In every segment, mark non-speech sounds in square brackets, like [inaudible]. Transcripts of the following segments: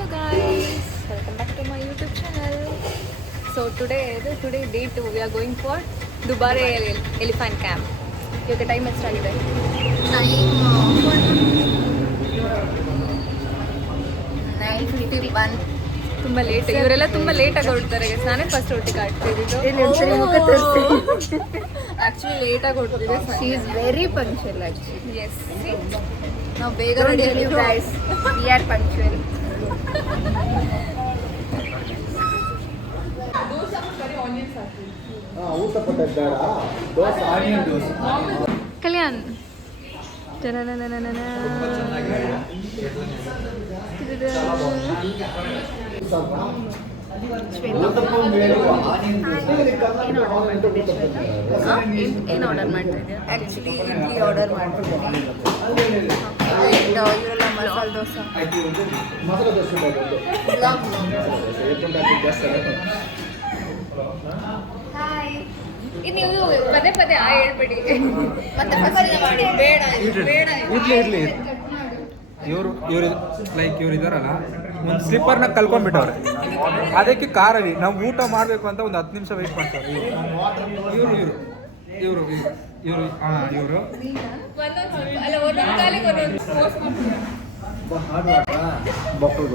Hello guys, welcome back to my YouTube channel. So today, today day two, we are going for Dubare Ele- Elephant Camp. ಇವಾಗ time ಎಷ್ಟಾಗಿದೆ nine fifty one ತುಂಬ late ಇವರೆಲ್ಲ ತುಂಬ ಲೇಟಾಗಿ ಹೊರಡ್ತಾರೆ. ನಾನೇ first ಒಟ್ಟಿಗೆ ಆಡ್ತಿದ್ದು ಆ್ಯಕ್ಚುಲಿ ಲೇಟಾಗಿ ಹೊರಡ್ತಿದೆ. She is very punctual actually yes ನಾವು ಬೇಗ ವಿ ಆರ್ ಪಂಕ್ಚುಯಲ್ ಕಲ್ಯಾಣ್ ಊಟಕ್ಕೂ ಮೇಲು ಆನಿಯನ್ ಏನು ಆರ್ಡರ್ ಮಾಡ್ತಿದ್ಯಾ ಆ್ಯಕ್ಚುಲಿ ಇಡ್ಲಿ ಆರ್ಡರ್ ಮಾಡ್ತಿದ್ದೀನಿ ಇವರೆಲ್ಲ ಮಸಾಲೆ ದೋಸೆ. ಮಸಾಲೆ ದೋಸೆ ಬೇಕು ಗುಲಾಬ್ ಎತ್ಕೊಂಡು ಹಾಕಿ ಜಾಸ್ತಿ ಹಾಯ್ ನೀವು ಪದೇ ಪದೇ ಆ ಹೇಳ್ಬೇಡಿ. ಮತ್ತೆ ಫಸ್ಟ್ ಮಾಡಿ. ಬೇಡ ಬೇಡ ಇರ್ಲಿ ಇರ್ಲಿ. ಇವರು ಇವ್ರು ಲೈಕ್ ಇವ್ರು ಇದಾರಲ್ಲ ಒಂದು ಸ್ಲಿಪ್ಪರ್ನ ಕಲ್ಕೊಂಡ್ಬಿಟ್ಟವ್ರೆ. ಅದಕ್ಕೆ ಕಾರಲ್ಲಿ ನಾವು ಊಟ ಮಾಡಬೇಕು ಅಂತ ಒಂದು ಹತ್ತು ನಿಮಿಷ ವೆಯ್ಟ್ ಮಾಡ್ತಾರೆ. ಇವರು ಇವರು ಇವರು. ಇವರು ಹಾಂ ಇವರು ಮಕ್ಕಳು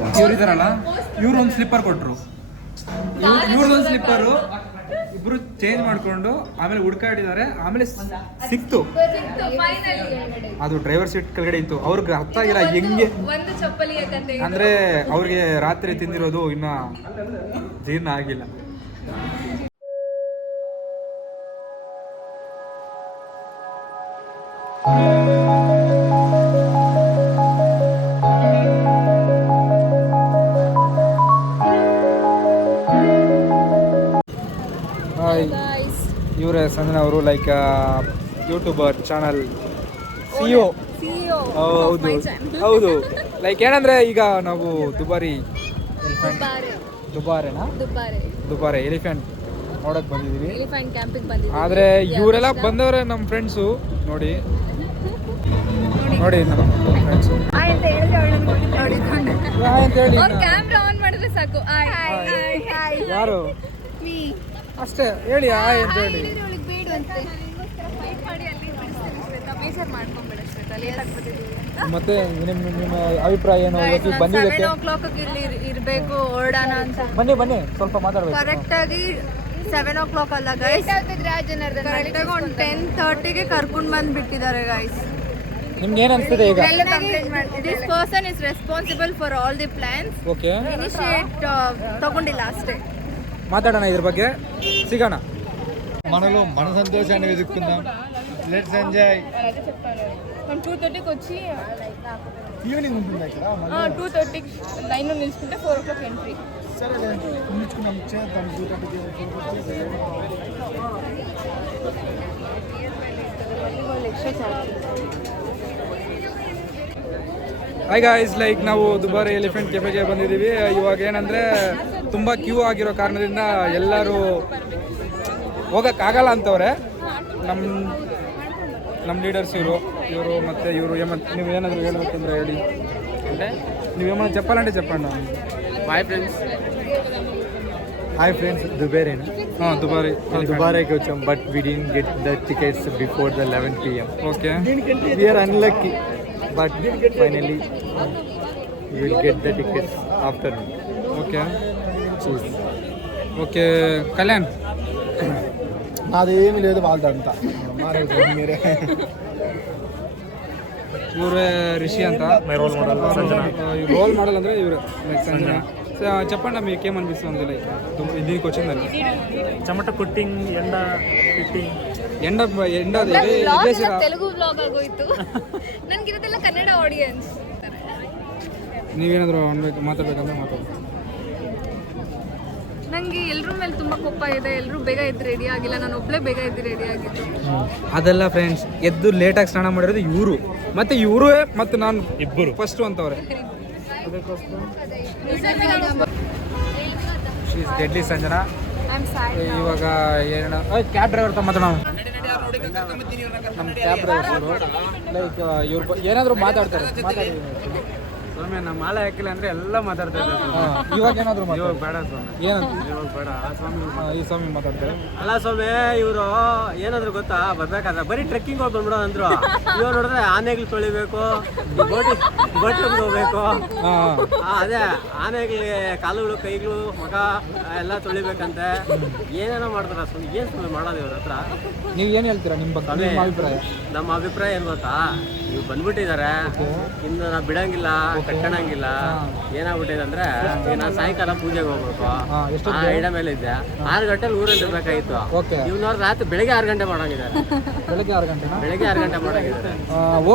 ಇವ್ರು ಒಂದು ಸ್ಲಿಪ್ಪರ್ ಕೊಟ್ಟರು ಇವ್ರದೊಂದು ಸ್ಲಿಪ್ಪರು ಇಬ್ರು ಚೇಂಜ್ ಮಾಡ್ಕೊಂಡು ಆಮೇಲೆ ಹುಡ್ಕಾಡಿದ್ದಾರೆ. ಆಮೇಲೆ ಸಿಕ್ತು. ಅದು ಡ್ರೈವರ್ ಸೀಟ್ ಕೆಳಗಡೆ ಇತ್ತು. ಅವ್ರಿಗೆ ಅರ್ಥ ಆಗಿಲ್ಲ ಹೆಂಗೆ ಒಂದು ಚಪ್ಪಲಿ ಯಾಕಂತ ಅಂದ್ರೆ ಅವ್ರಿಗೆ ರಾತ್ರಿ ತಿಂದಿರೋದು ಇನ್ನ ಜೀರ್ಣ ಆಗಿಲ್ಲ. ಲೈಕ್ ಯೂಟ್ಯೂಬರ್ ಚಾನಲ್ ಸಿ ಹೌದು. [laughs] ಹೌದು. ಲೈಕ್ ಏನಂದ್ರೆ ಈಗ ನಾವು ದುಬಾರಿ ದುಬಾರೆ. ದುಬಾರೆನಾ? ದುಬಾರೆ. ಎಲಿಫೆಂಟ್ ನೋಡಕ್ ಬಂದಿದೀವಿ. ಆದ್ರೆ ಇವರೆಲ್ಲ ಬಂದವ್ರೆ ನಮ್ಮ ಫ್ರೆಂಡ್ಸು ನೋಡಿ. ನೋಡಿ. ನಮ್ಮ ಫ್ರೆಂಡ್ಸ್ ಹಾಯ್ ಯಾರು? ಅಷ್ಟೇ. ಹೇಳಿ ಆಯ್ ಅಂತ ಹೇಳಿ? ಬಂತೆ ಮತ್ತೆ ನಿಮ್ ನಿಮ್ಮ ಅಭಿಪ್ರಾಯ ಏನು? ಇವತ್ತು ಬಂದಿದ್ದಕ್ಕೆ ಸೆವೆನ್ ಓ ಕ್ಲಾಕ್ ಇಲ್ಲಿ ಇರಬೇಕು ಓಡೋಣ ಅಂತ. ಬನ್ನಿ ಬನ್ನಿ. ಸ್ವಲ್ಪ ಮಾತಾಡ್ಬೇಕು. ಕರೆಕ್ಟ್ ಆಗಿ ಸೆವೆನ್ ಓ ಕ್ಲಾಕ್ ಅಲ್ಲ ಗೈಸ್ ಕರೆಕ್ಟ್ ಆಗಿ ಒಂದು ಟೆನ್ ತರ್ಟಿಗೆ ಕರ್ಕೊಂಡು ಬಂದ್ಬಿಟ್ಟಿದ್ದಾರೆ ಗೈಸ್ ನಿಮ್ಗೆ ಏನ್ ಅನ್ಸ್ತಿದೆ ಈಗ? This person is responsible for all the plans okay initiate ತಗೊಂಡಿಲ್ಲ ಅಷ್ಟೇ. ಮಾತಾಡೋಣ ಇದ್ರ ಬಗ್ಗೆ. ಸಿಗೋಣ. మనలో మన సంతోషాన్ని వెతుక్కుందాం లెట్స్ ఎంజాయ్ మనం టూ థర్టీకి వచ్చి ఈవినింగ్ ఉంటుంది ఇక్కడ టూ థర్టీకి లైన్లో నిలుచుకుంటే ఫోర్ ఓ క్లాక్ ఎంట్రీ సరే నిలుచుకున్నాం చేద్దాం ಹಾಯ್ ಗಾಯ್ಸ್ ಲೈಕ್ ನಾವು ದುಬಾರಿ ಎಲಿಫೆಂಟ್ ಕೆಫೆಗೆ ಬಂದಿದ್ದೀವಿ ಇವಾಗ ಏನಂದ್ರೆ ತುಂಬಾ ಕ್ಯೂ ಆಗಿರೋ ಕಾರಣದಿಂದ ಎಲ್ಲರೂ ಹೋಗಕ್ಕಾಗಲ್ಲ ಅಂತವ್ರೆ ನಮ್ಮ ನಮ್ಮ ಲೀಡರ್ಸ್ ಇವರು ಇವರು ಮತ್ತೆ ಇವರು ಏಮಂತ ನೀವು ಏನಾದರೂ ಹೇಳ್ಬೇಕಂದ್ರೆ ಹೇಳಿ అంటే నువ్వేమన్నా చెప్పాలంటే చెప్పండి హాయ్ ఫ్రెండ్స్ హాయ్ ఫ్రెండ్స్ దుబేరేనా ಹಾಂ దుబారి దుబారేకి వచ్చాం but we didn't get the tickets before the eleven PM okay we're unlucky but finally will get the tickets after okay choose okay Kalyan నాదేమీ లేదు వాళ్ళదంతా మీరే ಇವರೇ రిషి ಅಂತ రోల్ మోడల్ రోల్ మోడల్ ಅಂದ್ರೆ ఇవరు like Sanjana so చెప్పండి మీకు ఏమనిపిస్తుంది లైక్ దీనికి వచ్చిందని చెమట కుట్టింగ్ ఎండ ఫిట్టింగ్ ఎండ ఎండ ఇదే- ఇదే సిరా- ತೆಲುಗು ಬ್ಲಾಗ್ ಆಗೋಯ್ತು ನನ್ಗಿರೋದೆಲ್ಲ ಕನ್ನಡ ಆಡಿಯನ್ಸ್ ನೀವೇನಾದ್ರು ಅನ್ಬೇಕು ಮಾತಾಡ್ಬೇಕಂದ್ರೆ ಮಾತಾಡಿ ನನಗೆ ಎಲ್ಲರ ಮೇಲೆ ತುಂಬ ಕೋಪ ಇದೆ ಎಲ್ಲರೂ ಬೇಗ ಎದ್ದು ರೆಡಿ ಆಗಿಲ್ಲ ನಾನು ಒಬ್ಬಳೇ ಬೇಗ ಎದ್ದು ರೆಡಿ ಆಗಿದ್ದು. ಅದೆಲ್ಲ ಫ್ರೆಂಡ್ಸ್ ಎದ್ದು ಲೇಟಾಗಿ ಸ್ನಾನ ಮಾಡಿರೋದು ಇವರು. ಮತ್ತೆ ಇವರು ಮತ್ತೆ ನಾನು ಇಬ್ಬರು ಫಸ್ಟ್ ಅಂತವ್ರೆ ಡೆಡ್ಲಿ ಸಂಜನಾ. ಇವಾಗ ಏನೋ ಕ್ಯಾಬ್ ಡ್ರೈವರ್ ತಮ್ಮ ಮಾತಾಡೋಣ ನಮ್ಮ ಕ್ಯಾಬ್ ಡ್ರೈವರ್ ಲೈಕ್ ಇವ್ರ ಏನಾದರೂ ಮಾತಾಡ್ತಾರೆ ಮಾತಾಡಿ. ಸ್ವಾಮಿ ನಮ್ಮ ಮಾಲೆ ಹಾಕಿಲ್ಲ ಅಂದ್ರೆ ಎಲ್ಲ ಮಾತಾಡ್ತಾ ಇದ್ದಾರೆ ಇವಾಗ ಏನಾದ್ರು ಇವಾಗ ಬೇಡ ಸ್ವಾಮಿ. ಏನಂತ? ಇವಾಗ ಬೇಡ ಆ ಸ್ವಾಮಿ ಹಾ, ಈ ಸ್ವಾಮಿ ಮಾತಾಡ್ತಾರೆ. ಅಲ್ಲ ಸ್ವಾಮಿ ಇವರು ಏನಾದ್ರು ಗೊತ್ತಾ? ಬರ್ಬೇಕಾದ್ರೆ ಬರೀ ಟ್ರೆಕ್ಕಿಂಗ್ ಹೋಗಿ ಬಂದ್ಬಿಡೋ ಅಂದ್ರು. ಇವ್ರು ನೋಡಿದ್ರೆ ಆನೆಗಳು ತೊಳಿಬೇಕು ಬೋಟಿ ಬೋಟ್ಲಿಗೆ ಹೋಗ್ಬೇಕು ಹಾ ಆ, ಅದೇ ಆನೆಗಳಿಗೆ ಕಾಲುಗಳು ಕೈಗಳು ಮಗ ಎಲ್ಲ ತೊಳಿಬೇಕಂತೆ. ಏನೇನೋ ಮಾಡ್ತಾರ ಸ್ವಾಮಿ ಏನ್ ಸ್ವಾಮಿ ಮಾಡೋದು ಇವ್ರ ಹತ್ರ? ನೀವು ಏನ್ ಹೇಳ್ತೀರಾ ನಿಮ್ ಬಗ್ಗೆ? ನಿಮ್ಮ ಅಭಿಪ್ರಾಯ? ನಮ್ಮ ಅಭಿಪ್ರಾಯ ಏನ್ ಗೊತ್ತಾ? ಇವ್ರು ಬಂದ್ಬಿಟ್ಟಿದ್ದಾರೆ. ಇನ್ನು ನಾವು ಬಿಡಂಗಿಲ್ಲ. ಕಟ್ಕೊಳಂಗಿಲ್ಲ ಏನಾಗ್ಬಿಟ್ಟಿದೆ ಅಂದ್ರೆ ನಾನು ಸಾಯಂಕಾಲ ಪೂಜೆಗೆ ಹೋಗ್ಬೇಕು? ಆ ಐಡ ಮೇಲೆ ಇದ್ದೆ. ಆರು ಗಂಟೆಲಿ ಊರಲ್ಲಿ ಇರ್ಬೇಕಾಗಿತ್ತು. ಓಕೆ. ಇವ್ನವ್ರು ರಾತ್ರಿ ಬೆಳಗ್ಗೆ ಆರು ಗಂಟೆ ಮಾಡೋಂಗಿದ್ದಾರೆ. [laughs] ಬೆಳಗ್ಗೆ ಆರು ಗಂಟೆ ಬೆಳಿಗ್ಗೆ ಆರು ಗಂಟೆ ಮಾಡೋಂಗಿದ್ದಾರೆ.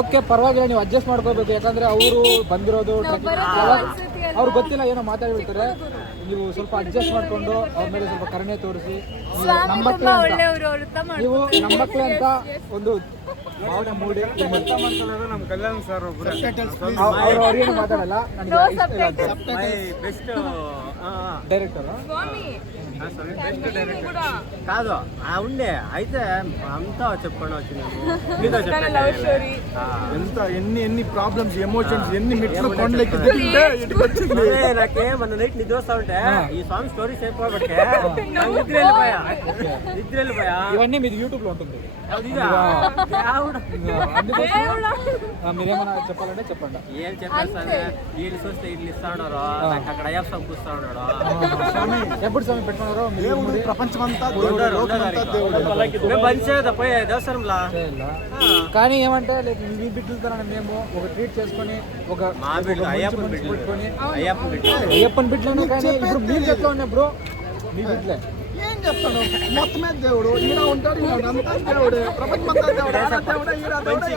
ಓಕೆ ಪರವಾಗಿಲ್ಲ ನೀವು ಅಡ್ಜಸ್ಟ್ ಮಾಡ್ಕೋಬೇಕು. ಯಾಕಂದ್ರೆ ಅವರು ಬಂದಿರೋದು ಅವ್ರು ಗೊತ್ತಿಲ್ಲ ಏನೋ ಮಾತಾಡ್ಬಿಡ್ತಾರೆ. ನೀವು ಸ್ವಲ್ಪ ಅಡ್ಜಸ್ಟ್ ಮಾಡ್ಕೊಂಡು ಅವ್ರ ಮೇಲೆ ಸ್ವಲ್ಪ ಕರುಣೆ ತೋರಿಸಿ. ನಮ್ಮ ಮಕ್ಕಳು ಅಂತ. ಒಂದು ನಮ್ಮ ಕಲ್ಯಾಣ ಸರ್ ಒಬ್ಬರೇ ಬೆಸ್ಟ್ డైరెక్టరా? కాదు ఉండే. అయితే అంతా [laughs] చెప్పండి వచ్చింది ఎంత ఎన్ని ఎన్ని ప్రాబ్లమ్స్ ఎమోషన్స్ ఎన్ని మిట్లు కొండలకి నాకే మన నైట్ నిద్ర వస్తా ఉంటే ఈ సాంగ్ స్టోరీస్ అయిపోబట్టే నిద్ర వెళ్ళిపోయా. నిద్ర వెళ్ళిపోయా. ఇవన్నీ మీది యూట్యూబ్లో ఉంటుంది. మీరేమన్నా చెప్పాలంటే చెప్పండి. ఏం చెప్పేస్తాను వీళ్ళు చూస్తే వీళ్ళు ఇస్తా ఉన్నారు. నాకు అక్కడ అయ్యాసం కూస్తా ఉన్నారు ఎప్పుడు స్వామి పెట్టుకున్నారో మీరు దేవుడు ప్రపంచమంతా దేవుడు లోకమంతా. దేవుడు. దేవస్థానంలా? కానీ ఏమంటే లైక్ మీ బిడ్డలతో మేము ఒక ట్రీట్ చేసుకొని ఒక మా బిడ్డలు బిడ్డలు. పెట్టుకొని బిడ్డలు. అయ్యప్పని బిడ్డలనే కానీ ఇప్పుడు మీరు చెప్తా ఉన్నాయి బ్రో మీ బిడ్డలే. ఏం చెప్తాడు మొత్తమే దేవుడు. ఈడ ఉంటాడు ఈడ అంతా దేవుడే. ప్రపంచమంతా దేవుడు. ఆడ దేవుడే ఈడ మంచి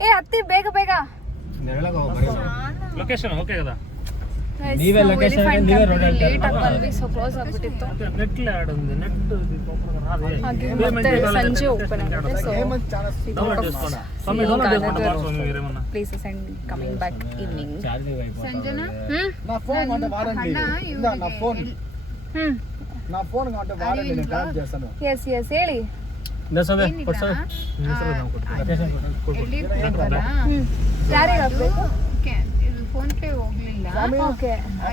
ಏ ಹತ್ತಿ ಬೇಗ ಬೇಗ ಲೊಕೇಶನ್ ಓಕೆ కదా ಲೇಟ್ ಆಗಿ ಬಂದ್ವಿ ಸೊ ಕ್ಲೋಸ್ ಆಗ್ಬಿಟ್ಟಿತ್ತು ನೆಟ್ಲೆ ಆಡೋದು ನೆಟ್ ಹಾಗೆ ಮತ್ತೆ ಸಂಜೆ ಓಪನ್ ಆಗುತ್ತೆ ಸೊ ಡೌನ್ಲೋಡ್ చేసుకోండి స్వామి డౌన్లోడ్ చేసుకోండి బాగా స్వామి మీరేమన్నా places and coming back evening Sanjana ಹ್ಮ್ నా ఫోన్ అంటే వాడండి ఇందా నా ఫోన్ ಹ್ಮ್ నా ఫోన్ అంటే వాడండి నేను ట్యాప్ చేస్తాను ಎಸ್ ಎಸ್ ಹೇಳಿ ಹ್ಮ್ ಯಾರಿಗೆ ಹಾಕ್ಬೇಕು ಫೋನ್ ಪೇ ಹೋಗ್ಲಿಲ್ಲ.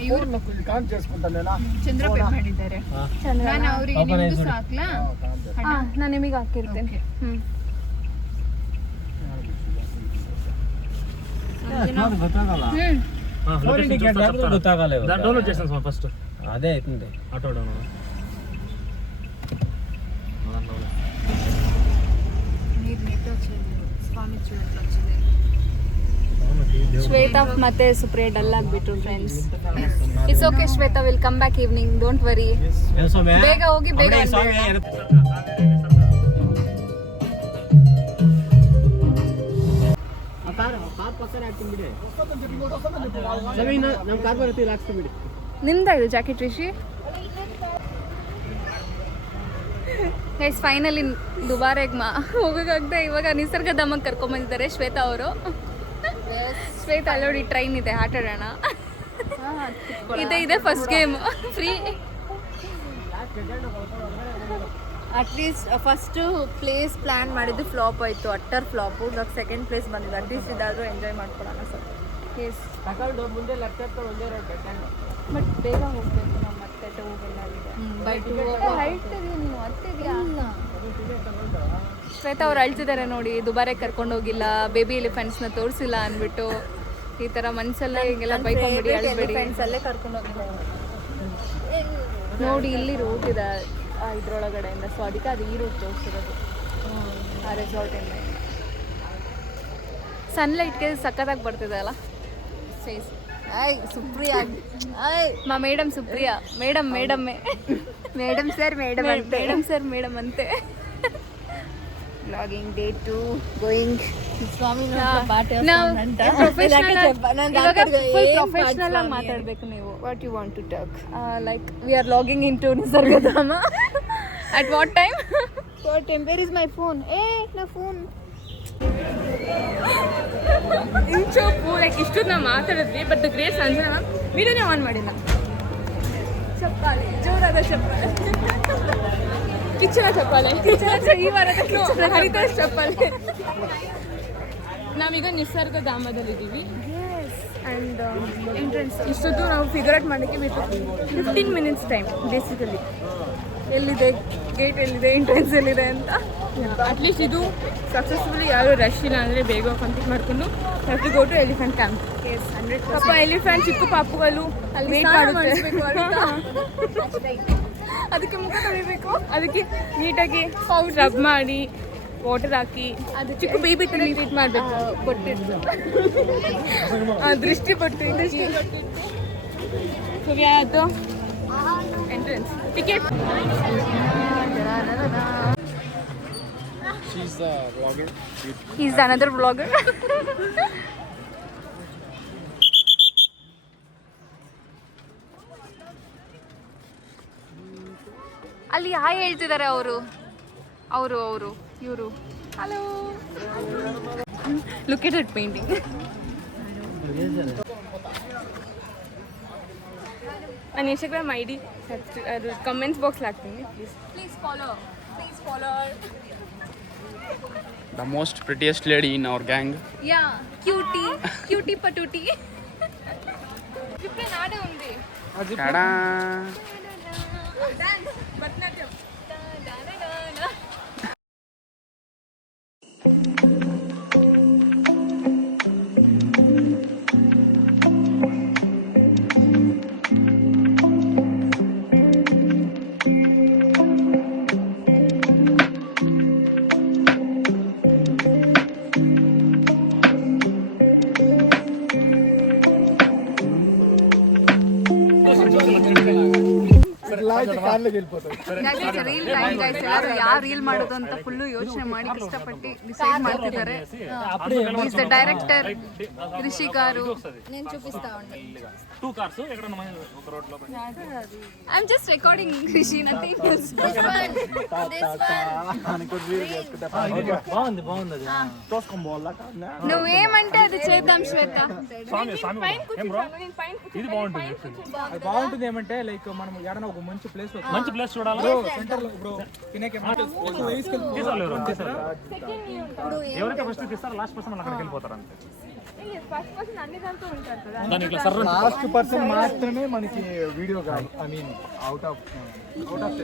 ಇವ್ರು ಮಾಡಿದ್ದಾರೆ. ನಾನು ಅವ್ರಿಗೆ ಸಾಕ್ಲಾ? ನಾನು ನಿಮಗೆ ಹ್ಞೂ ಗೊತ್ತಾಗಲ್ಲ. ಫಸ್ಟ್ ಅದೇ ಆಯ್ತು ಆಟೋ ಡೌನ್ಲೋಡ್ ಶ್ವೇತಾ ಮತ್ತೆ Supriya dull ಆಗ್ಬಿಟ್ರು friends it's okay Shweta will come back evening don't worry ಬೇಗ ಹೋಗಿ ಬೇಗ ಬಂದ್ಬಿಡೋಣ. ನಮ್ ಕಾರ್ ಬರುತ್ತೆ ಹಾಕ್ಸ್ಬಿಡಿ ನಿಮ್ದ ಇದು ಜಾಕೆಟ್ ರಿಷಿ? ಗೈಸ್ ಫೈನಲಿ ದುಬಾರೆಗೆ ಮಾ ಹೋಗೋಕ್ಕಾಗದೆ ಇವಾಗ ನಿಸರ್ಗಧಾಮಕ್ಕೆ ಕರ್ಕೊಂಬಂದಿದ್ದಾರೆ ಶ್ವೇತಾ ಅವರು. ಶ್ವೇತಾ ಅಲ್ಲೋಡಿ ನೋಡಿ ಟ್ರೈನ್ ಇದೆ ಆಟ ಆಡೋಣ. ಇದೆ ಇದೆ first game free at least first place plan ಮಾಡಿದ್ದು ಫ್ಲಾಪ್ ಆಯಿತು ಅಟ್ಟರ್ ಫ್ಲಾಪು ಇವಾಗ ಸೆಕೆಂಡ್ ಪ್ಲೇಸ್ ಬಂದಿದೆ. ಅಟ್ಲೀಸ್ಟ್ ಇದಾದರೂ ಎಂಜಾಯ್ ಮಾಡ್ಕೊಳ್ಳೋಣ ಸರ್. ಎಸ್ ಬಟ್ ಬೇಗ ಹೋಗ್ಬೇಕು ನಮ್ಮ ಮತ್ತೆ ಹೋಗಿಲ್ಲ ಬೈ ಟು ಹೈಟ್ ಶ್ವೇತಾ ಅವ್ರು ಅಳ್ತಿದ್ದಾರೆ ನೋಡಿ ದುಬಾರೆ ಕರ್ಕೊಂಡು ಹೋಗಿಲ್ಲ ಬೇಬಿ ಎಲಿಫೆಂಟ್ಸ್ನ ತೋರಿಸಿಲ್ಲ ಅಂದ್ಬಿಟ್ಟು ಈ ಥರ ಮನ್ಸಲ್ಲೇ ಹಿಂಗೆಲ್ಲ ಬೈಕೊಂಬಿಡಿ ಅಳ್ಬೇಡಿ. ಹೋಗಿದ್ದೆ ನೋಡಿ ಇಲ್ಲಿ ರೂಟ್ ಇದೆ ಇದ್ರೊಳಗಡೆಯಿಂದ. ಸೊ ಅದಕ್ಕೆ ಅದು ಈ ರೂಟ್ ತೋರಿಸಿರೋದು. ಆ ರೆಸಾರ್ಟಿಂದ ಸನ್ಲೈಟ್ಗೆ ಸಖತ್ತಾಗಿ ಬರ್ತಿದೆ ಅಲ್ಲ? I Supriya. I am madam Supriya. Madam ಮೇಡಮ್ಮೇ. Madam sir madam madam sir madam ಅಂತೆ. ಬ್ಲಾಗಿಂಗ್ ಡೇ ಟು ಗೋಯಿಂಗ್ ಸ್ವಾಮಿ ಪ್ರೊಫೆಷನಲ್ ಮಾತಾಡ್ಬೇಕು ನೀವು. What you want to talk like we are logging in to Nisargadhama at what time what time where is my phone ಏ ನಾ phone ಇಂಚೋಪು like ಇಷ್ಟು ನಾವು ಮಾತಾಡಿದ್ವಿ ಬಟ್ ಗ್ರೇಟ್ ಸಂಜನಾ ವಿಡಿಯೋನೇ ಆನ್ ಮಾಡಿಲ್ಲ. ಚಪ್ಪಾಳೆ ಜೋರಾದ ಚಪ್ಪಾಳೆ. [laughs] ಕಿಚ್ಚನ ಚಪ್ಪಾಳೆ. ಈ ವಾರದ ಹರಿತಾಸ್ ಚಪ್ಪಾಲೆ ನಾವೀಗ ನಿಸರ್ಗ ಧಾಮದಲ್ಲಿದ್ದೀವಿ. ಆ್ಯಂಡ್ ಎಂಟ್ರೆನ್ಸ್ ಇಷ್ಟೊತ್ತು ನಾವು ಫಿಗರ್ ಔಟ್ ಮಾಡೋಕ್ಕೆ ಬೇಕು ಫಿಫ್ಟೀನ್ ಮಿನಿಟ್ಸ್ ಟೈಮ್ ಬೇಸಿಕಲಿ ಎಲ್ಲಿದೆ? ಗೇಟ್ ಎಲ್ಲಿದೆ? ಎಂಟ್ರೆನ್ಸ್ ಎಲ್ಲಿದೆ ಅಂತ? ಅಟ್ಲೀಸ್ಟ್ ಇದು ಸಕ್ಸಸ್ಫುಲಿ ಯಾರು ರಶ್ ಇಲ್ಲ ಅಂದರೆ ಬೇಗ ಕಂಪ್ಲೀಟ್ ಮಾಡಿಕೊಂಡು ಗೋ ಟು ಎಲಿಫೆಂಟ್ ಕ್ಯಾಂಪ್ ಪಾಪ ಎಲಿಫೆಂಟ್ ಚಿಕ್ಕ ಪಾಪುಗಳು ಅಲ್ಲಿ ವೇಟ್ ಮಾಡುತ್ತೆ? [laughs] ಅದಕ್ಕೆ ಮುಖ ತೊಳಿಬೇಕು. ಅದಕ್ಕೆ ನೀಟಾಗಿ ರಬ್ ಮಾಡಿ ವಾಟರ್ ಹಾಕಿ ಅದು ಚಿಕ್ಕ ಬೇಬಿ ಥರ ಟ್ರೀಟ್ ಮಾಡಬೇಕು. ಕೊಟ್ಟಿದ್ದು ದೃಷ್ಟಿ ಪಟ್ಟು ದೃಷ್ಟಿ ಸೊ ಯಾವುದು entrance ticket is another blogger ಅಲ್ಲಿ ಹಾಯ್ ಹೇಳ್ತಿದ್ದಾರೆ ಅವರು ಅವರು ಅವರು ಇವರು ಹಲೋ ಲುಕ್ ಇಟ್ ಪೇಂಟಿಂಗ್ ನನ್ನ ಇನ್ಸ್ಟಾಗ್ರಾಮ್ ಐ ಡಿ ಅದು ಕಮೆಂಟ್ಸ್ ಬಾಕ್ಸ್ ಹಾಕ್ತೀನಿ please please follow please follow the most prettiest lady in our gang. Yeah cutie cutie patootie ఇప్పుడు నాడే ఉంది Bharatanatyam. Bharatanatyam reel time guys ಎಲ್ಲರೂ ಯಾರು ರೀಲ್ ಮಾಡೋದು ಅಂತ ಫುಲ್ಲು ಯೋಚನೆ ಮಾಡಿ ಕಷ್ಟಪಟ್ಟು ಡಿಸೈಡ್ ಮಾಡ್ತಿದ್ದಾರೆ is the director Rishi garu నేను చూపిస్తా ఉండే I am just recording Rishi nothing else బాగుంది బాగుంది అది నువ్వేమంటే అది చేద్దాం శ్వేత ఇది బాగుంటుంది అది బాగుంటుంది ఏమంటే లైక్ మనం ఏడన్నా ఒక మంచి ప్లేస్ మంచి ప్లేస్ చూడాలా. ఎవరైతే ఫస్ట్ తీస్తారో లాస్ట్ పర్సన్ అక్కడికి వెళ్ళిపోతారు అంతే లాస్ట్ పర్సన్ మాత్రమే మనకి వీడియో కాదు I mean out of out of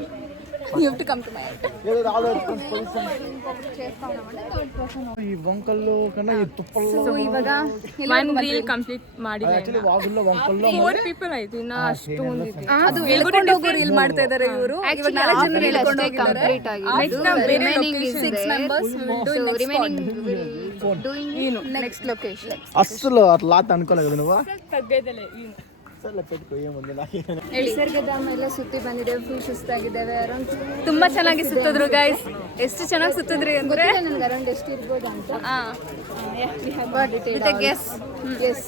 ಈ ವಂಕಲ್ಲು ಕನ್ನ ಈ ತುಪ್ಪಲ್ಲ ಸೊ ಇವಾಗ ಒನ್ ರೀಲ್ ಕಂಪ್ಲೀಟ್ ಮಾಡಿಲ್ಲ ಆಕ್ಚುಲಿ ವಾಗುಲ್ಲ ವಂಕಲ್ಲ ಫೋರ್ ಪೀಪಲ್ ಆಯ್ತು ಇನ್ನ ಅಷ್ಟು ಒಂದಿದೆ ಅದು ಹೇಳ್ಕೊಂಡು ಹೋಗೋ ರೀಲ್ ಮಾಡ್ತಾ ಇದ್ದಾರೆ ಇವರು ಇವಾಗ ನಾಲ್ಕು ಜನ ಹೇಳ್ಕೊಂಡು ಹೋಗಿದ್ದಾರೆ ಕಂಪ್ಲೀಟ್ ಆಗಿದೆ remaining 6 members will do remaining doing ಏನು ನೆಕ್ಸ್ಟ್ ಲೊಕೇಶನ್ ಅಸಲು ಅಟ್ಲಾತ್ ಅನ್ಕೊಳಗದು ನೀವು ತಗ್ಗೇದಲೆ ಏನು ನಿಸರ್ಗಧಾಮ ಎಲ್ಲ ಸುತ್ತಿ ಬಂದಿದ್ದೇವೆ ಫುಲ್ ಸುಸ್ತಾಗಿದ್ದೇವೆ ಅರೌಂಡ್ ತುಂಬಾ ಚೆನ್ನಾಗಿ ಸುತ್ತಿದ್ರು ಗೈಸ್ ಎಷ್ಟು ಚೆನ್ನಾಗಿ ಸುತ್ತಿದ್ರಿ ಅಂದ್ರೆ? ನನಗೆ ಅರೌಂಡ್ ಎಷ್ಟು ಇರ್ಬೋದು ಅಂತ. Yes guess yes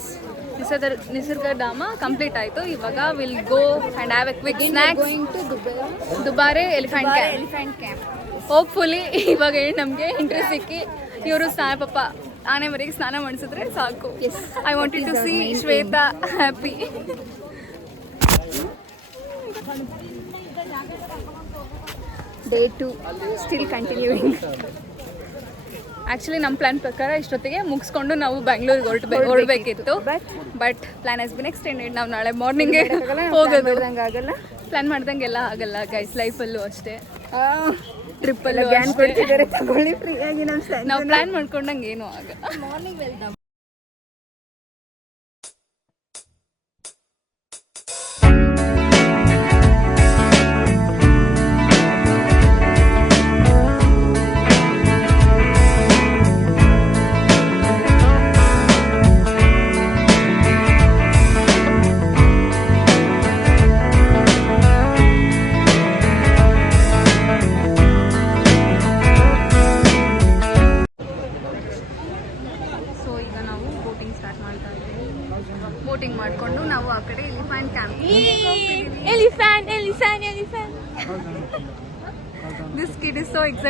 Nisarga Nisargadhama complete ಆಯಿತು. ಇವಾಗ will go and have a quick snack going to Dubare Dubare elephant camp elephant camp hopefully ಇವಾಗ ನಮಗೆ ಎಂಟ್ರಿ ಸಿಕ್ಕಿ. ಇವರು ಸಾಯ್ ಪಾಪ ಆನೆ ಮರಿಗೆ ಸ್ನಾನ ಮಾಡಿಸಿದ್ರೆ ಸಾಕು. I wanted to see Shweta happy day two still continuing actually ನಮ್ಮ ಪ್ಲಾನ್ ಪ್ರಕಾರ ಇಷ್ಟೊತ್ತಿಗೆ ಮುಗಿಸ್ಕೊಂಡು ನಾವು ಬ್ಯಾಂಗ್ಳೂರಿಗೆ ಹೊರಟು ಹೊರಡಬೇಕಿತ್ತು. But plan has been extended ನಾವು ನಾಳೆ ಮಾರ್ನಿಂಗ್ ಹೋಗೋದು. ಆಗಲ್ಲ ಪ್ಲಾನ್ ಮಾಡ್ದಂಗೆಲ್ಲ ಆಗಲ್ಲ ಗೈಸ್ ಲೈಫಲ್ಲೂ ಅಷ್ಟೇ. ಟ್ರಿಪ್ಪಲ್ಲೂ ಅಲ್ಲಿ ಕೊಡ್ತಿದ್ದಾರೆ ತಗೊಳ್ಳಿ ಫ್ರೀ ಆಗಿ ನಮ್ಮ ನಾವು ಪ್ಲಾನ್ ಮಾಡ್ಕೊಂಡಂಗೆ ಏನು ಆಗ. Morning welcome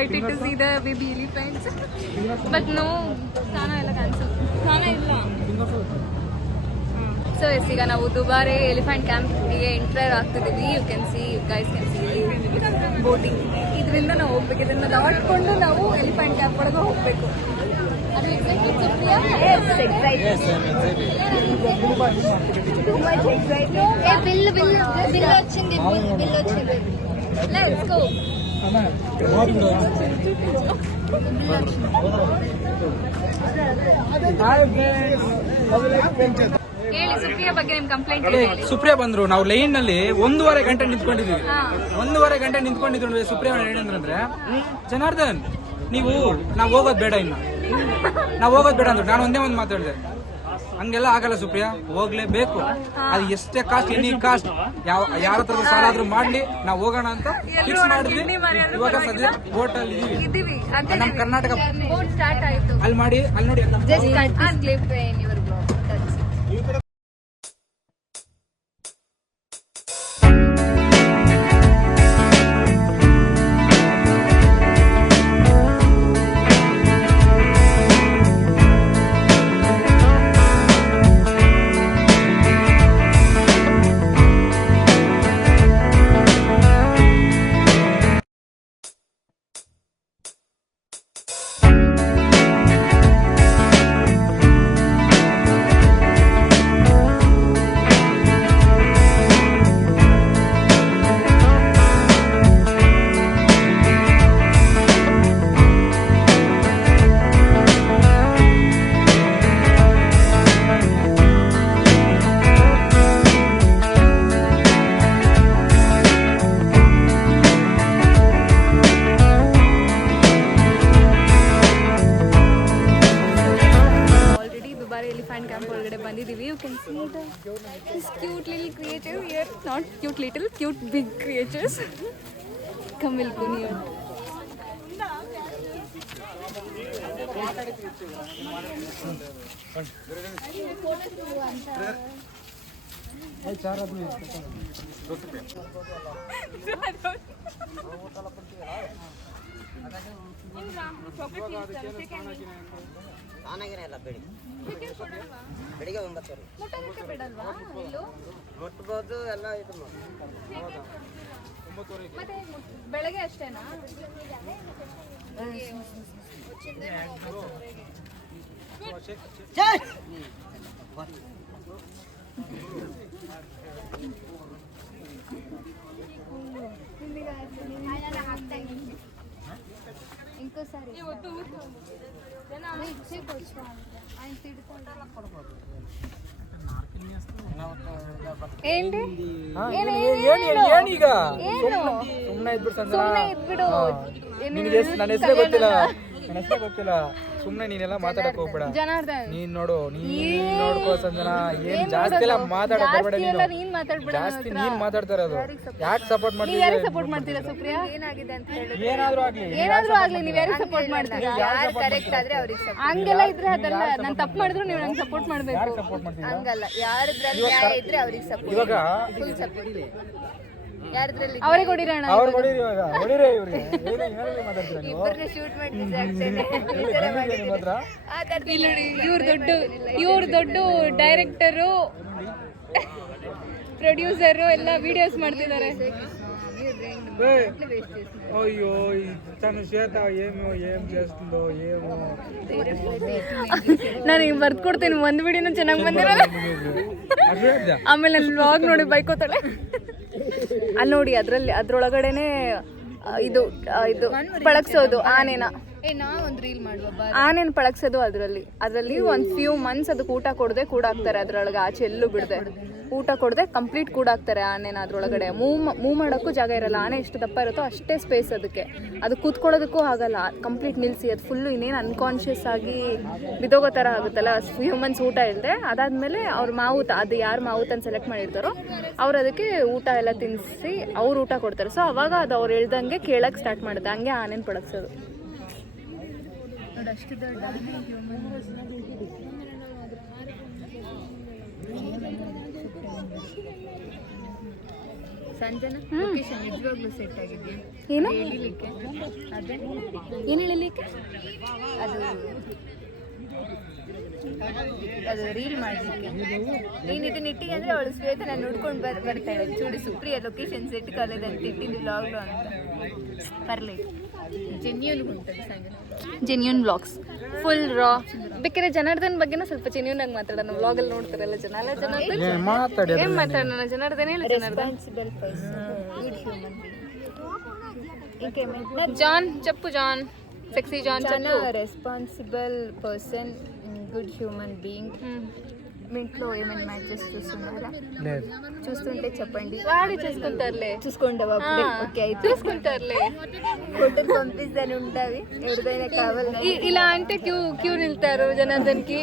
excited to see the baby elephants. But no, ಸ್ನಾನ ಎಲ್ಲ ಕ್ಯಾನ್ಸಲ್ ಸ್ನಾನ ಇಲ್ಲ ಸೊ ಎಸ್ ಈಗ ನಾವು ದುಬಾರೆ ಎಲಿಫೆಂಟ್ ಕ್ಯಾಂಪ್ಗೆ enter ಆಗ್ತಿದ್ದೀವಿ you can see you guys can see boating ಇದರಿಂದ ನಾವು ಹೋಗ್ಬೇಕು ಇದನ್ನ ದಾಟ್ಕೊಂಡು ನಾವು ಎಲಿಫೆಂಟ್ ಕ್ಯಾಂಪ್ ಒಳಗೆ ಹೋಗ್ಬೇಕು ಅದು excited ಸುಪ್ರಿಯಾ? ఏ బిల్లు బిల్లు బిల్లు వచ్చింది బిల్లు వచ్చింది లెట్స్ గో ಹೇಳಿ ಸುಪ್ರಿಯಾ ಬಂದ್ರು. ನಾವು ಲೈನ್ನಲ್ಲಿ ಒಂದೂವರೆ ಗಂಟೆ ನಿಂತ್ಕೊಂಡಿದೀವಿ ಒಂದೂವರೆ ಗಂಟೆ ನಿಂತ್ಕೊಂಡಿದ್ರು ಸುಪ್ರಿಯಾ ಏನಂದ್ರೆ ಜನಾರ್ದನ್ ನೀವು ನಾವ್ ಹೋಗೋದ್ ಬೇಡ ಇನ್ನು. ನಾವ್ ಹೋಗೋದ್ ಬೇಡ ಅಂದ್ರು. ನಾನು ಒಂದೇ ಒಂದು ಮಾತಾಡಿದೆ. ಹಂಗೆಲ್ಲ ಆಗಲ್ಲ ಸುಪ್ರಿಯಾ. ಹೋಗ್ಲೇಬೇಕು. ಅದು ಎಷ್ಟೇ ಕಾಸ್ಟ್ ಎನಿ ಕಾಸ್ಟ್ ಯಾವ ಯಾರ ಹತ್ರ ಸಾಲ ಆದ್ರೂ ಮಾಡ್ಲಿ ನಾವು ಹೋಗೋಣ ಅಂತ ಫಿಕ್ಸ್ ಮಾಡಿದ್ವಿ. ಇವಾಗ ಸದ್ಯ ಬೋಟ್ ಅಲ್ಲಿ ಇದೀವಿ. ಇದೀವಿ. ಅಂತ ನಮ್ ಕರ್ನಾಟಕ ಬೋಟ್ ಸ್ಟಾರ್ಟ್ ಆಯ್ತು. ಅಲ್ಲಿ ಮಾಡಿ ಅಲ್ಲಿ ನೋಡಿ. ಎಲಿಫೆಂಟ್ ಕ್ಯಾಂಪ್ ಒಳಗಡೆ ಬಂದಿದ್ದೀವಿ you can see the this cute little creative here not cute little cute big creatures come will go near ನಾನಾಗೇನೆ ಇಲ್ಲ ಬೇಡಿ. ಬೆಳಿಗ್ಗೆ ಒಂಬತ್ತುವರೆ ಮುಟ್ಟೋದಕ್ಕೆ ಬಿಡಲ್ವಾ ಇಲ್ಲೂ ಮುಟ್ಬೋದು ಎಲ್ಲ ಇದು ಮತ್ತೆ ಬೆಳಗ್ಗೆ ಅಷ್ಟೇನಾ ఇంకోసారి ఏంటి? ಏನೀಗ ಏನು ಸುಮ್ಮನೆ ಇದ್ಬಿಟ್ಟು ಸಂಜನಾ ಸುಮ್ಮನೆ ಇದ್ಬಿಡು ನಿನಗೆ ನನ್ನ ಹೆಸರೇ ಗೊತ್ತಿಲ್ಲ ನನ್ನ ಹೆಸರೇ ಗೊತ್ತಿಲ್ಲ. ಸುಮ್ಮನೆ ನೀನೆಲ್ಲ ಮಾತಾಡಕ್ ಹೋಗ್ಬೇಡ. ಜನಾರ್ದನ್ ನೀನ್ ನೋಡು ನೀನ್ ನೋಡ್ಕೋ ಸಂಜನಾ ಏನ್ ಜಾಸ್ತಿ ಎಲ್ಲ ಮಾತಾಡಕ್ ಹೋಗ್ಬೇಡ ಜಾಸ್ತಿ ನೀನು. ಜಾಸ್ತಿ ನೀನ್ ಮಾತಾಡ್ತಾ ಇರೋದು. ಯಾಕೆ ಸಪೋರ್ಟ್ ಮಾಡ್ತೀವಿ ಯಾರಿಗೆ ಸಪೋರ್ಟ್ ಮಾಡ್ತೀರಾ ಸುಪ್ರಿಯಾ? ಏನಾಗಿದೆ ಅಂತ ಹೇಳಿ. ಏನಾದ್ರೂ ಆಗ್ಲಿ ಏನಾದ್ರೂ ಆಗ್ಲಿ ನೀವು ಯಾರಿಗೆ ಸಪೋರ್ಟ್ ಮಾಡ್ತೀರಾ? ಯಾರು ಕರೆಕ್ಟ್ ಆದ್ರೆ ಅವ್ರಿಗೆ ಹಂಗೆಲ್ಲ ಇದ್ರೆ ಅದಲ್ಲ ನಾನು ತಪ್ಪು ಮಾಡಿದ್ರು ನೀವು ನಂಗೆ ಸಪೋರ್ಟ್ ಮಾಡ್ಬೇಕು. ಸಪೋರ್ಟ್ ಮಾಡ್ತೀವಿ ಹಂಗಲ್ಲ. ಯಾರದ್ರಲ್ಲಿ ನ್ಯಾಯ ಇದ್ರೆ ಅವ್ರಿಗೆ ಸಪೋರ್ಟ್ ಇವಾಗ ಫುಲ್ ಸಪೋರ್ಟ್ ಅವ್ರಿಗೆ ಹೊಡಿರೋಣ ಅವ್ರು ಹೊಡೀರಿ ಇವಾಗ ಹೊಡೀರಿ ಇವ್ರಿಗೆ ಏನು ಏನಾದ್ರು ಮಾತಾಡ್ತೀರಾ ನೀವು ಇಬ್ಬರನ್ನ ಶೂಟ್ ಮಾಡಿದ್ರೆ ಆಗ್ತೇನೆ ಬಂದಿದ್ಯಾ ನಿಮ್ಮ ಹತ್ರ ಇಲ್ಲ ನೋಡಿ ಇವ್ರು ದೊಡ್ಡ ಇವ್ರು ದೊಡ್ಡ ಡೈರೆಕ್ಟರು ಪ್ರೊಡ್ಯೂಸರು ಎಲ್ಲ ವಿಡಿಯೋಸ್ ಮಾಡ್ತಿದ್ದಾರೆ అయ్యో తను చేత ఏమో ఏం చేస్తుందో ఏమో ನಾನು ಈಗ ಬರ್ದು ಕೊಡ್ತೀನಿ ಒಂದು ವಿಡಿಯೋನು ಚೆನ್ನಾಗಿ ಬಂದಿರಲ್ಲ ಅದೇ ಆಮೇಲೆ ನನ್ನ ವ್ಲಾಗ್ ನೋಡಿ ಬೈಕೋತಾಳೆ ಅಲ್ಲಿ ನೋಡಿ ಅದರಲ್ಲಿ ಅದ್ರೊಳಗಡೆನೆ ಇದು ಇದು ಪಳಗ್ಸೋದು ಆನೆನ. ಆನೆನ ಪಳಗ್ಸೋದು ಅದರಲ್ಲಿ. ಅದರಲ್ಲಿ ಒಂದು ಫ್ಯೂ ಮಂತ್ಸ್ ಅದಕ್ಕೆ ಊಟ ಕೊಡದೆ ಕೂಡ ಹಾಕ್ತಾರೆ ಅದ್ರೊಳಗೆ ಆಚೆ ಎಲ್ಲೂ ಬಿಡದೆ. ಊಟ ಕೊಡದೆ ಕಂಪ್ಲೀಟ್ ಕೂಡಾಕ್ತಾರೆ ಆನೆನ ಅದ್ರೊಳಗಡೆ. ಮೂವ್ ಮೂವ್ ಮಾಡೋಕ್ಕೂ ಜಾಗ ಇರಲ್ಲ. ಆನೆ ಎಷ್ಟು ದಪ್ಪ ಇರುತ್ತೋ ಅಷ್ಟೇ ಸ್ಪೇಸ್ ಅದಕ್ಕೆ. ಅದು ಕೂತ್ಕೊಳ್ಳೋದಕ್ಕೂ ಆಗಲ್ಲ. ಕಂಪ್ಲೀಟ್ ನಿಲ್ಲಿಸಿ ಅದು ಫುಲ್ಲು ಇನ್ನೇನು ಅನ್ಕಾನ್ಷಿಯಸ್ ಆಗಿ ಬಿದೋಗೋ ಥರ ಆಗುತ್ತಲ್ಲ? ಹ್ಯೂಮನ್ಸ್ ಊಟ ಇಲ್ಲದೆ ಅದಾದಮೇಲೆ ಅವ್ರ ಮಾವುತ, ಅದು ಯಾರು ಮಾವುತ ಸೆಲೆಕ್ಟ್ ಮಾಡಿರ್ತಾರೋ, ಅವ್ರು ಅದಕ್ಕೆ ಊಟ ಎಲ್ಲ ತಿನ್ನಿಸಿ ಅವ್ರು ಊಟ ಕೊಡ್ತಾರೆ. ಸೊ ಅವಾಗ ಅದು ಅವ್ರು ಹೇಳ್ದಂಗೆ ಕೇಳಕ್ಕೆ ಸ್ಟಾರ್ಟ್ ಮಾಡುತ್ತೆ. ಹಂಗೆ ಆನೆನ ಪಳಗ್ಸೋದು. ಸಂಜನಾ ಲೊಕೇಶನ್ ನಿಜವಾಗ್ಲೂ ಸೆಟ್ ಆಗಿದೆಯಾ ಏನು? ಹೇಳಿಲಿಕ್ಕೆ. ಅದೇ. ಏನು ಹೇಳಲಿಕ್ಕೆ? ಅದು ಅದು ರೀಲ್ ಮಾಡಲಿಕ್ಕೆ. ನೀನು ಇದನ್ನ ಇಟ್ಟಿಗೆ ಅಂದರೆ ಅವಳು ಶ್ವೇತ ನಾನು ನೋಡ್ಕೊಂಡು ಬರ್ ಬರ್ತಾಳೆ ಚೂಡಿ ಸುಪ್ರಿಯ ಲೊಕೇಶನ್ ಸೆಟ್ ಕಾಲೇಜ್ ಅಂತ ಇಟ್ಟಿದ್ದು ವ್ಲಾಗ್ಲು ಅಂತ. ಪರ್లేదు ಜೆನ್ಯೂನ್ ಉಂಟದು ಜೆನ್ಯೂನ್ ವ್ಲಾಗ್ಸ್ ಫುಲ್ ರಾ ಬೇಕಾದ್ರೆ ಜನಾರ್ದನ್ ಬಗ್ಗೆನೂ ಸ್ವಲ್ಪ ಜೆನ್ಯೂನ್ ಆಗಿ ಮಾತಾಡೋಣ. ವ್ಲಾಗಲ್ಲಿ ನೋಡ್ತಾರಲ್ಲ ಜನ. ಎಲ್ಲ ಜನಾರ್ದನ್? ಏನ್ ಏನು ಮಾತಾಡೋಣ? ಜನಾರ್ದನೇ ಇಲ್ಲ Janardhan. Jaan ಚಪ್ಪು Jaan. Sexy Jaan responsible person good human being. మీ ఇంట్లో ఏమైనా మ్యాచెస్ చూస్తున్నారా? లేదు. చూస్తుంటే చెప్పండి. వాడు చూసుకుంటారులే. చూసుకోండి ఓకే ఓకే అయితే. చూసుకుంటారులే. ఫోటో పంపిస్తాను ఉంటుంది ఎవరిదైనా కావాలి ఇలా అంటే క్యూ క్యూ నిలుతారు జనార్దన్కి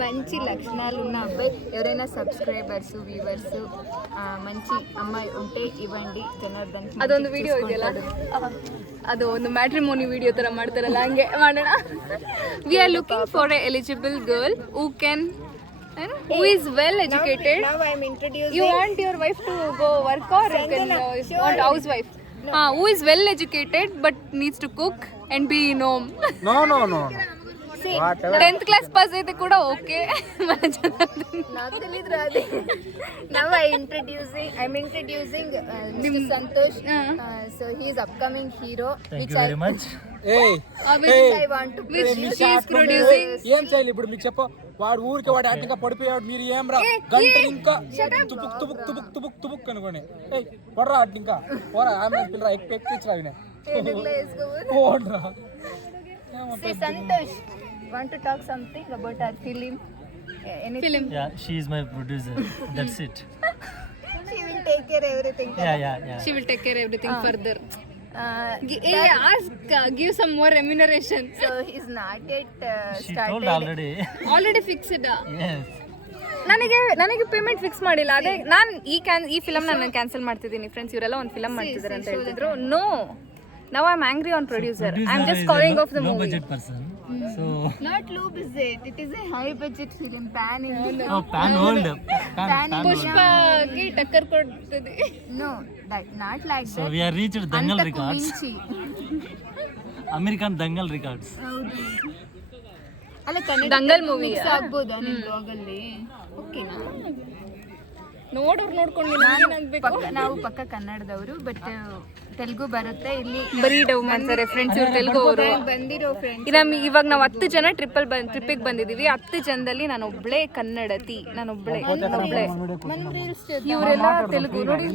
మంచి లక్షణాలు ఉన్న అబ్బాయి ఎవరైనా సబ్స్క్రైబర్స్ వ్యూవర్స్ మంచి అమ్మాయి ఉంటే ఇవ్వండి జనార్దన్ ಅದೊಂದು ವಿಡಿಯೋ ಇದೆಯಲ್ಲ ಅದು ಒಂದು ಮ್ಯಾಟ್ರಿಮೋನಿ ವಿಡಿಯೋ ತರ ಮಾಡ್ತಾರಲ್ಲ ಹಂಗೆ ಮಾಡೋಣ we are looking for a eligible girl who can who is well educated Now I am introducing you want your wife to go work or you can uh, want housewife uh, who is well educated but needs to cook and be in home no no no Tenth class pass అయితే కూడా okay. నాకు తెలియదు రాదు. Now I introducing I'm introducing Santosh so he's upcoming hero which I much ఏం చేయాలి ఇప్పుడు మీకు చెప్ప? వాడు ఊరికి వాడు అడ్డంగా పడిపోయాడు మీరు ఏం రా? గంట ఇంకా తుపుక్ తుపుక్ తుపుక్ తుపుక్ తుపుక్ అనుకోండి. ఏయ్ పడరా అడ్డంకా పోరా ఆమె పిల్లరా ఎక్కువ ఎక్కువ ఇచ్చిరా Santosh want to talk something about our film? Uh, Anything? film Yeah, she is my producer. That's it. She will take care everything. Yeah, yeah, yeah. she will take care everything further Uh, G- hey, ask uh, give some more remuneration so he's not yet uh, She started. told already. already fixed yes. ನನಗೆ ನನಗೆ payment fix ಮಾಡಿಲ್ಲ ಅದೇ ನಾನು ಈ can ಈ film ನಾನು cancel ಮಾಡ್ತಿದ್ದೀನಿ friends ಇವರೆಲ್ಲ ಒಂದು ಫಿಲಮ್ ಮಾಡ್ತಿದ್ದಾರೆ ಅಂತ ಹೇಳ್ತಿದ್ರು no now I am angry on producer I am just calling of the low movie budget person. So, Not low is It is a high budget film. Pan India. oh, pan old. Pan, pan Pushpa ki takkar ಕೊಡ್ತದೆ No, that not like So that. we are reached Dangal records. American Dangal records. ಅಲ್ಲ Kannada Dangal movie ಆಗ್ಬೋದಾ ನಿಮ್ blog ಅಲ್ಲಿ ಓಕೆನಾ ನೋಡೋರು ನೋಡ್ಕೊಂಡು ಏನಾಗಬೇಕು ನಾವು ಪಕ್ಕ ಕನ್ನಡದವರು ಬಟ್ ತೆಲುಗು ಬರುತ್ತೆ. ಇಲ್ಲಿ ಬರೀ ಡವ್ ಮಾಡ್ತಾರೆ ಫ್ರೆಂಡ್ಸ್ ಇವ್ರು ತೆಲುಗು ಅವರು. ಬಂದಿರೋ ಫ್ರೆಂಡ್ಸ್ ನಮ್ಗೆ ಇವಾಗ ನಾವು ಹತ್ತು ಜನ ಟ್ರಿಪ್ಪಲ್ ಬಂದ್ ಟ್ರಿಪ್ಪಿಗೆ ಬಂದಿದ್ದೀವಿ ಹತ್ತು ಜನದಲ್ಲಿ ನಾನು ಒಬ್ಳೆ ಕನ್ನಡತಿ. ನಾನು ಒಬ್ಳೆ ಒಬ್ಳೆ. ಇವರೆಲ್ಲ ತೆಲುಗು ನೋಡಿ.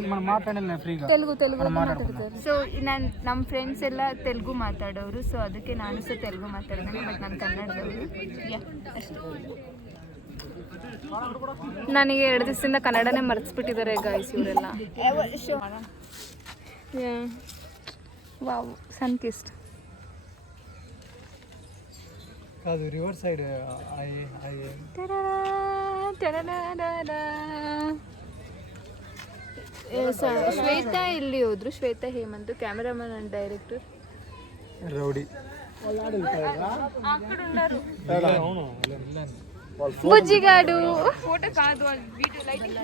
ತೆಲುಗು ತೆಲುಗು ಸೊ ನಾನು ನಮ್ಮ ಫ್ರೆಂಡ್ಸ್ ಎಲ್ಲ ತೆಲುಗು ಮಾತಾಡೋರು ಸೊ ಅದಕ್ಕೆ ನಾನು ಸಹ ತೆಲುಗು ಮಾತಾಡ್ತೀನಿ ಬಟ್ ನಾನು ಕನ್ನಡದವರು ಯಾ ಅಷ್ಟೇ. ನನಗೆ ಎರಡು ದಿವಸದಿಂದ ಕನ್ನಡನೇ ಮರೆಸ್ಬಿಟ್ಟಿದ್ದಾರೆ ಗಾಯ್ಸ್ ಇವರೆಲ್ಲ. ವಾವ್ ಸನ್ ಕಿಸ್ಟ್ ಅದು ರಿವರ್ ಸೈಡ್ eh, ಶ್ವೇತಾ ಇಲ್ಲಿ ಹೋದ್ರು? Shweta Hemant cameraman and director rowdy. Bujjigadu photo కాదు అది video lighting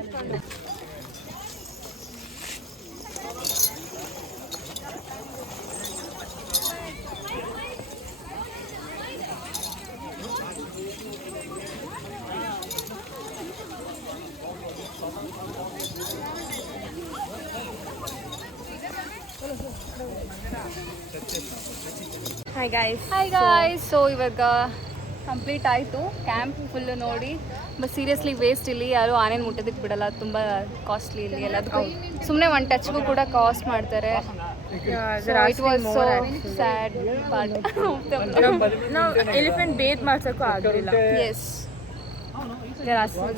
hi guys hi guys so ಇವಾಗ ಕಂಪ್ಲೀಟ್ ಆಯಿತು. ಕ್ಯಾಂಪ್ ಫುಲ್ಲು ನೋಡಿ. ಬಟ್ ಸೀರಿಯಸ್ಲಿ ವೇಸ್ಟ್ ಇಲ್ಲಿ ಯಾರು ಆನೇನು ಮುಟ್ಟೋದಕ್ಕೆ ಬಿಡಲ್ಲ. ತುಂಬ ಕಾಸ್ಟ್ಲಿ ಇಲ್ಲಿ ಎಲ್ಲದಕ್ಕೂ. ಸುಮ್ಮನೆ ಒನ್ ಟಚ್ಗೂ ಕೂಡ ಕಾಸ್ಟ್ ಮಾಡ್ತಾರೆ. It was so sad part ನಾವು ಎಲಿಫೆಂಟ್ ಬೇದ್ ಮಾಡ್ಸೋಕ್ಕೂ ಆಗಲಿಲ್ಲ. Yes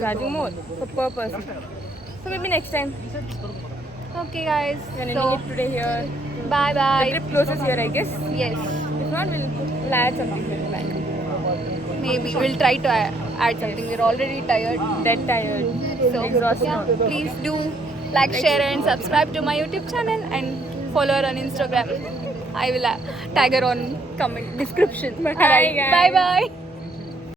charging more purpose so maybe next time okay guys We're ending it today here. Bye bye Trip closes here, I guess. Yes If not, we'll, we'll add something here back. Maybe we'll try to add something we're already tired Dead tired. so Exhausted. yeah, please do like share and subscribe to my youtube channel and follow her on instagram i will uh, tag her on comment description Bye, guys. bye bye